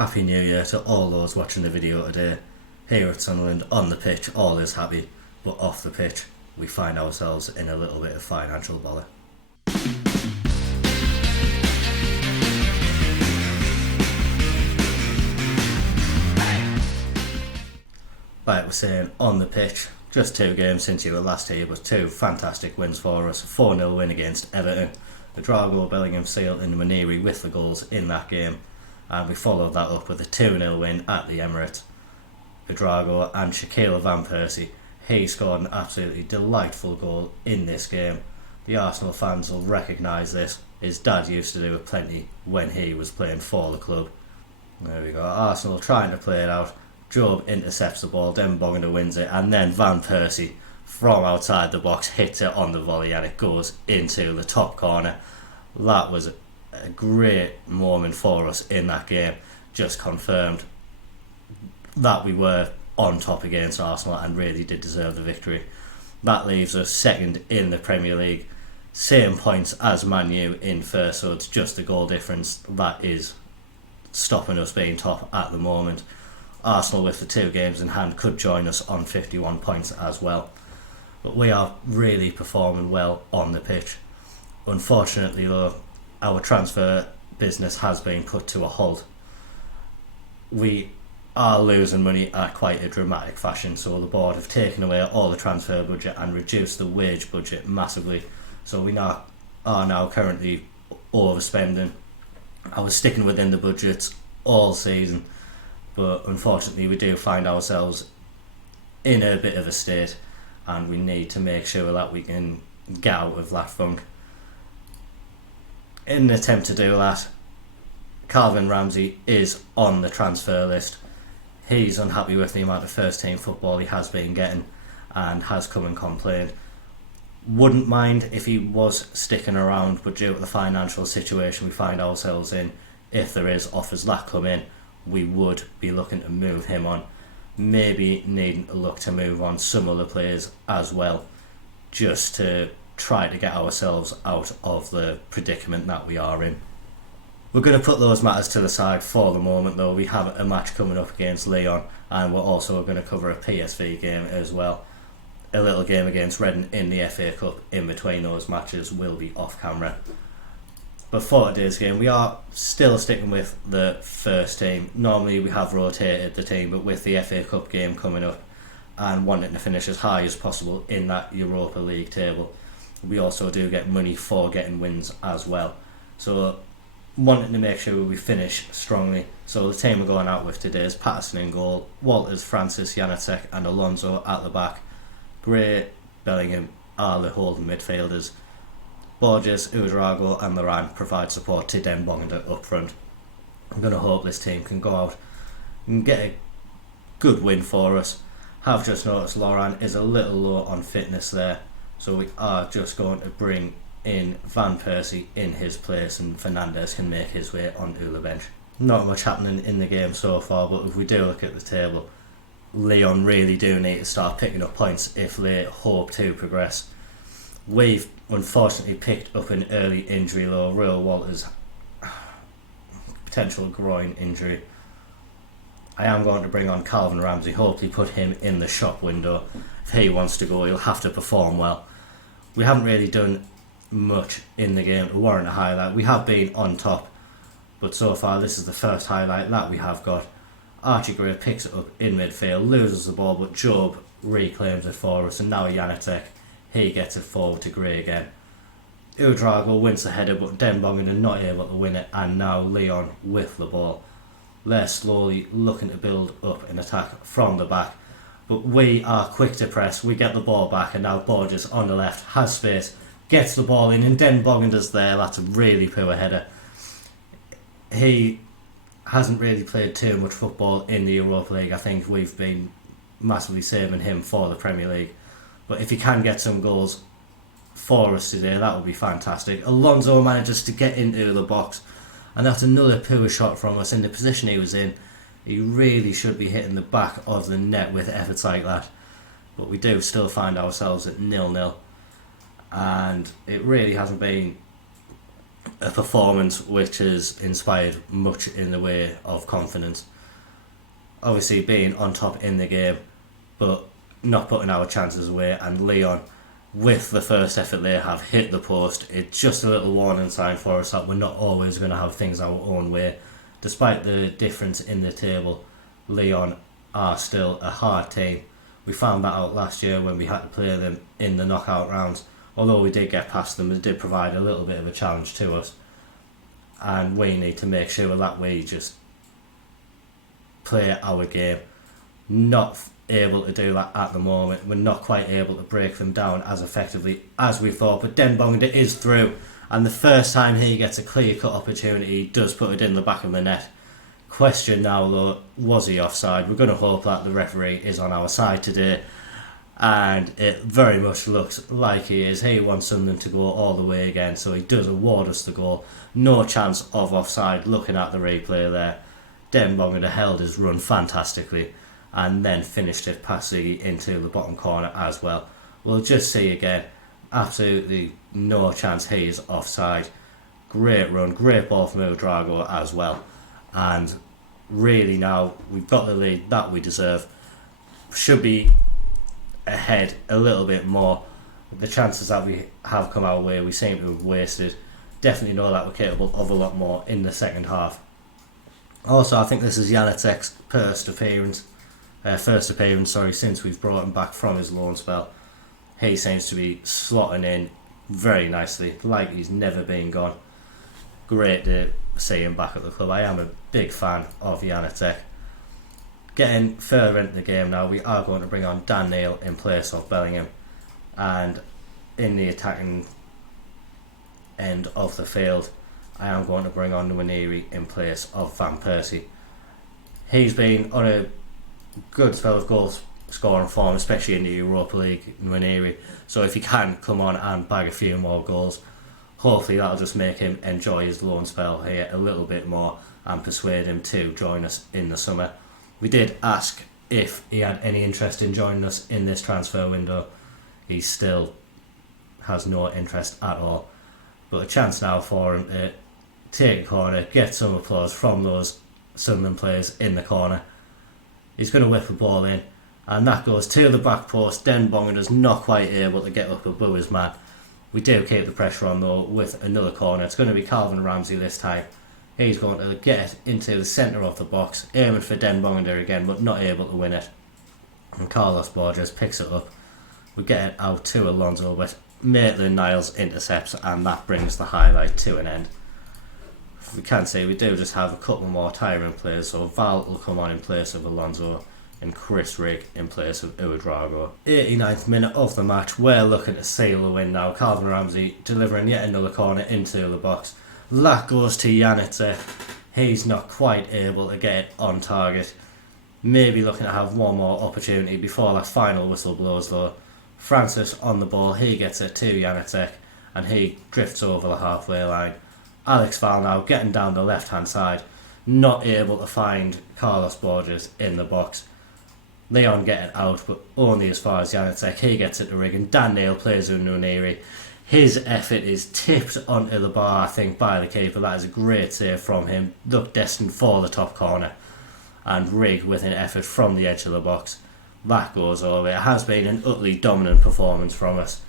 Happy New Year to all those watching the video today. Here at Sunderland, on the pitch, all is happy, but off the pitch, we find ourselves in a little bit of financial bother. Like we're saying, on the pitch, just 2 games since you were last here, but 2 fantastic wins for us. 4-0 win against Everton. The Drago, Bellingham, Seal and Maniri with the goals in that game. And we followed that up with a 2-0 win at the Emirates. Drago and Shaquille Van Persie, he scored an absolutely delightful goal in this game. The Arsenal fans will recognise this. His dad used to do it plenty when he was playing for the club. There we go, Arsenal trying to play it out. Job intercepts the ball, then Bognor wins it, and then Van Persie from outside the box hits it on the volley and it goes into the top corner. That was a great moment for us in that game. Just confirmed that we were on top against Arsenal and really did deserve the victory. That leaves us second in the Premier League, same points as Man U in first, so it's just the goal difference that is stopping us being top at the moment. Arsenal, with the 2 games in hand, could join us on 51 points as well. But we are really performing well on the pitch. Unfortunately though, our transfer business has been put to a halt. We are losing money at quite a dramatic fashion, so the board have taken away all the transfer budget and reduced the wage budget massively, so we are now currently overspending. I was sticking within the budgets all season, but unfortunately we do find ourselves in a bit of a state and we need to make sure that we can get out of that funk. In an attempt to do that, Calvin Ramsey is on the transfer list. He's unhappy with the amount of first team football he has been getting and has come and complained. Wouldn't mind if he was sticking around, but due to the financial situation we find ourselves in, if there is offers that come in, we would be looking to move him on. Maybe needing to look to move on some other players as well, just to try to get ourselves out of the predicament that we are in. We're going to put those matters to the side for the moment though. We have a match coming up against Lyon and we're also going to cover a PSV game as well. A little game against Reading in the FA Cup in between those matches will be off camera. But for today's game we are still sticking with the first team. Normally we have rotated the team, but with the FA Cup game coming up and wanting to finish as high as possible in that Europa League table, we also do get money for getting wins as well. So wanting to make sure we finish strongly. So the team we're going out with today is Patterson in goal, Walters, Francis, Janacek and Alonso at the back. Gray, Bellingham are the holding midfielders. Borges, Udrago and Laran provide support to Den Bognor up front. I'm going to hope this team can go out and get a good win for us. Have just noticed Laran is a little low on fitness there, so we are just going to bring in Van Persie in his place and Fernandes can make his way onto the bench. Not much happening in the game so far, but if we do look at the table, Lyon really do need to start picking up points if they hope to progress. We've unfortunately picked up an early injury though. Real Walters, potential groin injury. I am going to bring on Calvin Ramsey, hopefully put him in the shop window. If he wants to go, he'll have to perform well. We haven't really done much in the game to warrant a highlight. We have been on top, but so far this is the first highlight that we have got. Archie Gray picks it up in midfield, loses the ball, but Job reclaims it for us, and now Janacek, he gets it forward to Gray again. Udrago wins the header, but Den Bognor not able to win it, and now Lyon with the ball. They're slowly looking to build up an attack from the back, but we are quick to press. We get the ball back, and now Borges on the left has space, gets the ball in, and Den Bognor's there. That's a really poor header. He hasn't really played too much football in the Europa League. I think we've been massively saving him for the Premier League. But if he can get some goals for us today, that would be fantastic. Alonso manages to get into the box, and that's another poor shot from us. In the position he was in, he really should be hitting the back of the net with efforts like that. But we do still find ourselves at 0-0. And it really hasn't been a performance which has inspired much in the way of confidence. Obviously being on top in the game, but not putting our chances away, and Lyon, with the first effort they have hit the post, it's just a little warning sign for us that we're not always going to have things our own way. Despite the difference in the table, Lyon are still a hard team. We found that out last year when we had to play them in the knockout rounds. Although we did get past them, it did provide a little bit of a challenge to us. And we need to make sure that we just play our game. Not able to do that at the moment. We're not quite able to break them down as effectively as we thought. But Den Bongenda is through. And the first time he gets a clear-cut opportunity, he does put it in the back of the net. Question now though, was he offside? We're going to hope that the referee is on our side today, and it very much looks like he is. He wants something to go all the way again, so he does award us the goal. No chance of offside looking at the replay there. Den Bongenda held his run fantastically and then finished it passing into the bottom corner as well. We'll just see again, absolutely no chance he is offside. Great run, great ball from Ouedraogo as well. And really now we've got the lead that we deserve. Should be ahead a little bit more. The chances that we have come our way, we seem to have wasted. Definitely know that we're capable of a lot more in the second half. Also, I think this is Janacek's first appearance, since we've brought him back from his loan spell. He seems to be slotting in very nicely, like he's never been gone. Great to see him back at the club. I am a big fan of Janacek. Getting further into the game now, we are going to bring on Dan Neil in place of Bellingham, and in the attacking end of the field I am going to bring on Nwaneri in place of Van Persie. He's been on a good spell of goal scoring form, especially in the Europa League, Nwaneri, so if he can come on and bag a few more goals, hopefully that'll just make him enjoy his loan spell here a little bit more and persuade him to join us in the summer. We did ask if he had any interest in joining us in this transfer window. He still has no interest at all. But a chance now for him to take a corner, get some applause from those Sunderland players in the corner. He's going to whip the ball in, and that goes to the back post. Den Bongenda's not quite able to get up above his man. We do keep the pressure on though with another corner. It's going to be Calvin Ramsey this time. He's going to get into the centre of the box, aiming for Den Bongenda again, but not able to win it. And Carlos Borges picks it up. We get it out to Alonso, but Maitland-Niles intercepts, and that brings the highlight to an end. We can say we do just have a couple more tiring players, so Val will come on in place of Alonso and Chris Rigg in place of Ouedraogo. 89th minute of the match, we're looking to seal the win now. Calvin Ramsey delivering yet another corner into the box. That goes to Janitze. He's not quite able to get it on target. Maybe looking to have one more opportunity before that final whistle blows though. Francis on the ball, he gets it to Janitze and he drifts over the halfway line. Alex Val now getting down the left hand side, not able to find Carlos Borges in the box. Leon getting out, but only as far as Janacek. He gets it to Rigg, and Dan Neil plays with Nwaneri. His effort is tipped onto the bar, I think, by the keeper. That is a great save from him. Looked destined for the top corner. And Rigg with an effort from the edge of the box. That goes over. It has been an utterly dominant performance from us.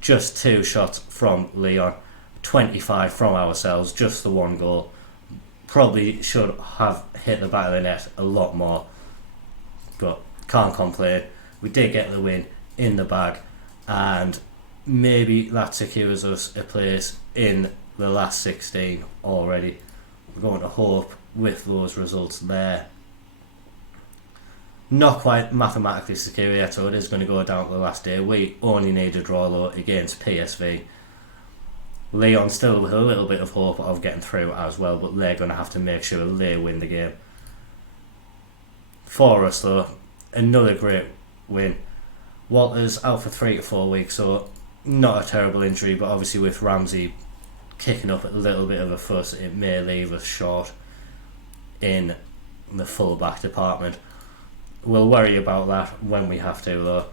Just 2 shots from Leon, 25 from ourselves, just the 1 goal. Probably should have hit the back of the net a lot more, but can't complain. We did get the win in the bag, and maybe that secures us a place in the last 16 already. We're going to hope with those results there. Not quite mathematically secure yet, so it is going to go down to the last day. We only need a draw though against PSV. Lyon still with a little bit of hope of getting through as well, but they're going to have to make sure they win the game. For us though, another great win. Walter's out for 3 to 4 weeks, so not a terrible injury, but obviously with Ramsey kicking up a little bit of a fuss, it may leave us short in the full back department. We'll worry about that when we have to though.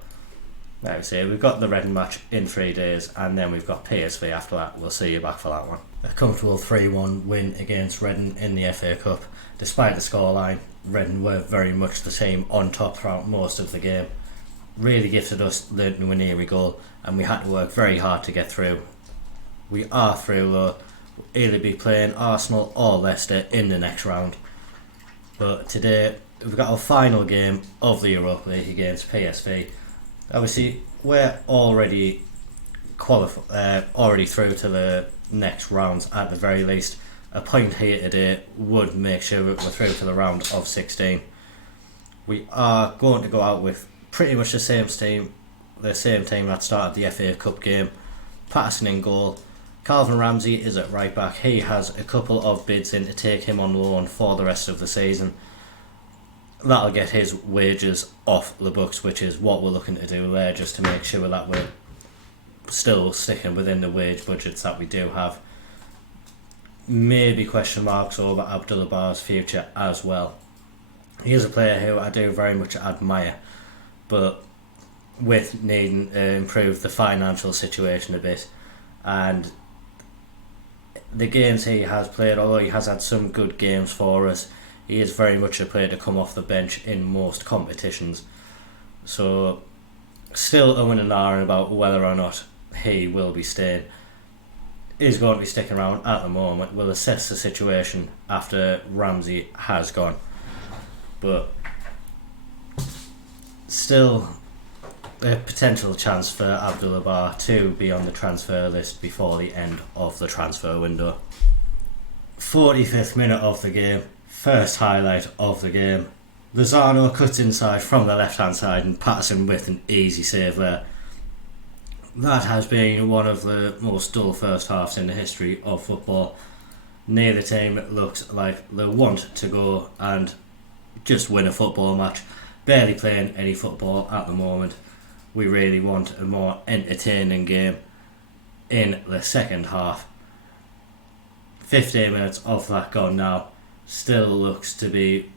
Now we see we've got the Reading match in 3 days, and then we've got PSV after that. We'll see you back for that one. A comfortable 3-1 win against Reading in the FA Cup. Despite the scoreline, Reading were very much the team on top throughout most of the game. Really gifted us the Nwaneri goal, and we had to work very hard to get through. We are through though. We'll either be playing Arsenal or Leicester in the next round. But today we've got our final game of the Europa League against PSV. Obviously, we're already through to the next rounds at the very least. A point here today would make sure we're through to the round of 16. We are going to go out with pretty much the same team that started the FA Cup game. Patterson in goal. Calvin Ramsey is at right back. He has a couple of bids in to take him on loan for the rest of the season. That'll get his wages off the books, which is what we're looking to do there, just to make sure that we're still sticking within the wage budgets that we do have. Maybe question marks over Abdullah Bar's future as well. He is a player who I do very much admire, but with needing to improve the financial situation a bit, and the games he has played, although he has had some good games for us, he is very much a player to come off the bench in most competitions. So still owing an hour about whether or not he will be staying. Is going to be sticking around at the moment. We'll assess the situation after Ramsey has gone. But still a potential chance for Abdullah Bar to be on the transfer list before the end of the transfer window. 45th minute of the game. First highlight of the game. Lozano cuts inside from the left hand side and Patterson with an easy save there. That has been one of the most dull first halves in the history of football. Neither team looks like they want to go and just win a football match. Barely playing any football at the moment. We really want a more entertaining game in the second half. 15 minutes of that gone now. Still looks to be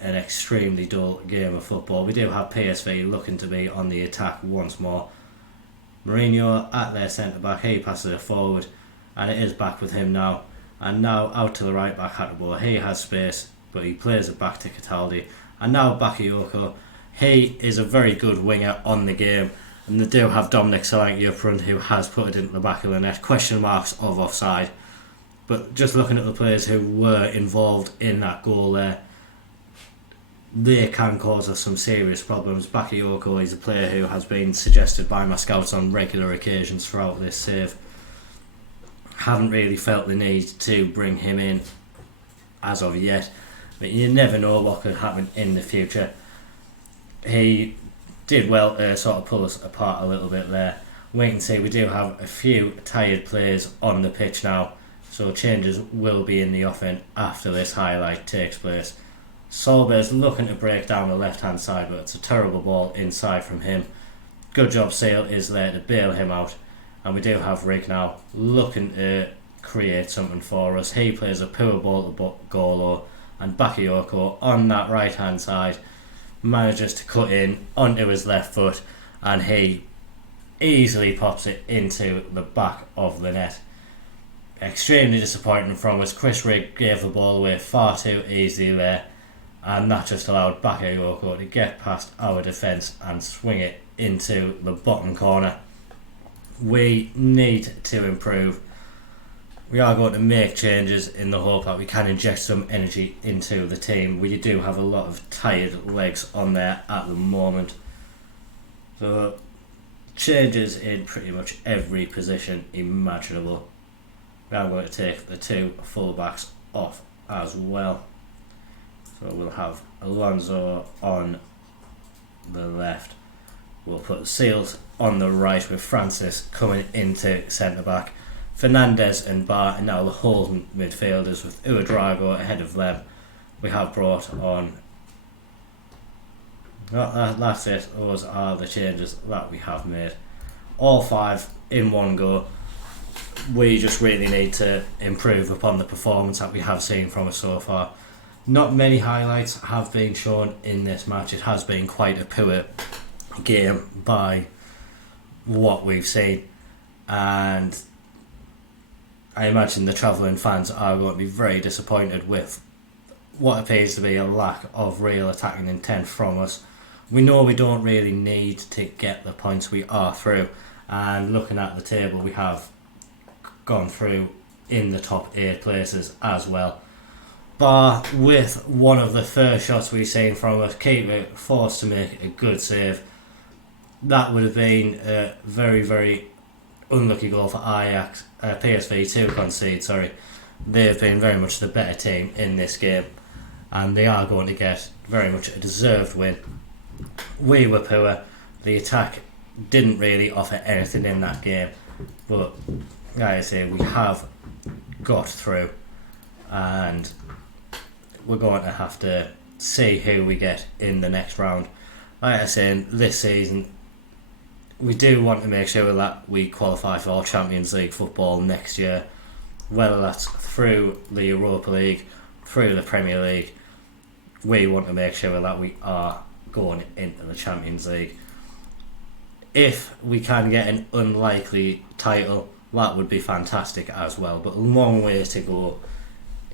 an extremely dull game of football. We do have PSV looking to be on the attack once more. Mourinho at their centre back, he passes it forward and it is back with him now, and now out to the right back Hatabo. He has space but he plays it back to Cataldi, and now Bakayoko. He is a very good winger on the game, and they do have Dominic Solanke up front who has put it into the back of the net. Question marks of offside, but just looking at the players who were involved in that goal there, they can cause us some serious problems. Bakayoko is a player who has been suggested by my scouts on regular occasions throughout this save. Haven't really felt the need to bring him in as of yet, but you never know what could happen in the future. He did well to sort of pull us apart a little bit there. Wait and see, we do have a few tired players on the pitch now, so changes will be in the offing after this highlight takes place. Solberg's looking to break down the left hand side, but it's a terrible ball inside from him. Good job, Sale is there to bail him out, and we do have Rick now looking to create something for us. He plays a poor ball to Golo, and Bakayoko on that right hand side manages to cut in onto his left foot, and he easily pops it into the back of the net. Extremely disappointing from us. Chris Rigg gave the ball away far too easily there, and that just allowed Bakayoko to get past our defence and swing it into the bottom corner. We need to improve. We are going to make changes in the hope that we can inject some energy into the team. We do have a lot of tired legs on there at the moment. So changes in pretty much every position imaginable. We are going to take the two full-backs off as well. So we'll have Alonso on the left. We'll put Seals on the right with Francis coming into centre-back. Fernandez and Bar are now the holding midfielders with Uedrago ahead of them. We have brought on... That's it. Those are the changes that we have made. All five in one go. We just really need to improve upon the performance that we have seen from us so far. Not many highlights have been shown in this match. It has been quite a poor game by what we've seen, and I imagine the travelling fans are going to be very disappointed with what appears to be a lack of real attacking intent from us. We know we don't really need to get the points, we are through, and looking at the table, we have gone through in the top 8 places as well. Bar with one of the first shots we've seen from us, keeper forced to make a good save. That would have been a very, very unlucky goal for Ajax, PSV to concede, sorry. They've been very much the better team in this game, and they are going to get very much a deserved win. We were poor. The attack didn't really offer anything in that game, but like I say, we have got through, and we're going to have to see who we get in the next round. Like I say, this season we do want to make sure that we qualify for Champions League football next year, whether that's through the Europa League, through the Premier League. We want to make sure that we are going into the Champions League. If we can get an unlikely title, that would be fantastic as well, but a long way to go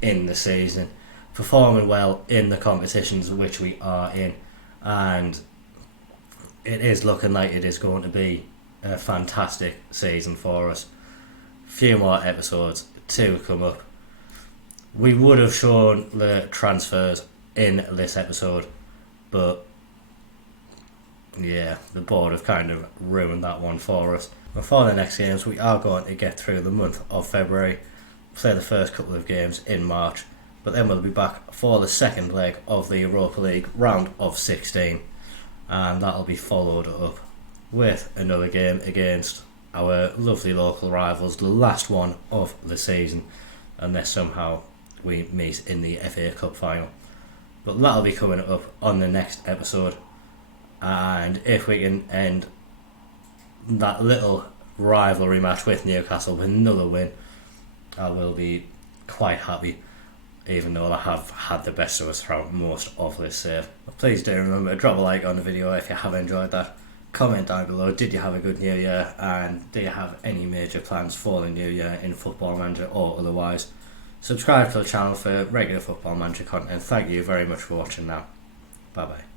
in the season. Performing well in the competitions which we are in, and it is looking like it is going to be a fantastic season for us. Few more episodes to come up. We would have shown the transfers in this episode, but yeah, the board have kind of ruined that one for us. Before the next games, we are going to get through the month of February, play the first couple of games in March, but then we'll be back for the second leg of the Europa League round of 16, and that'll be followed up with another game against our lovely local rivals, the last one of the season, unless somehow we meet in the FA Cup final. But that'll be coming up on the next episode, and if we can end that little rivalry match with Newcastle with another win, I will be quite happy, even though I have had the best of us throughout most of this save. But please do remember to drop a like on the video if you have enjoyed that. Comment down below, did you have a good new year, and do you have any major plans for the new year in Football Manager or otherwise? Subscribe to the channel for regular Football Manager content. Thank you very much for watching now. Bye bye.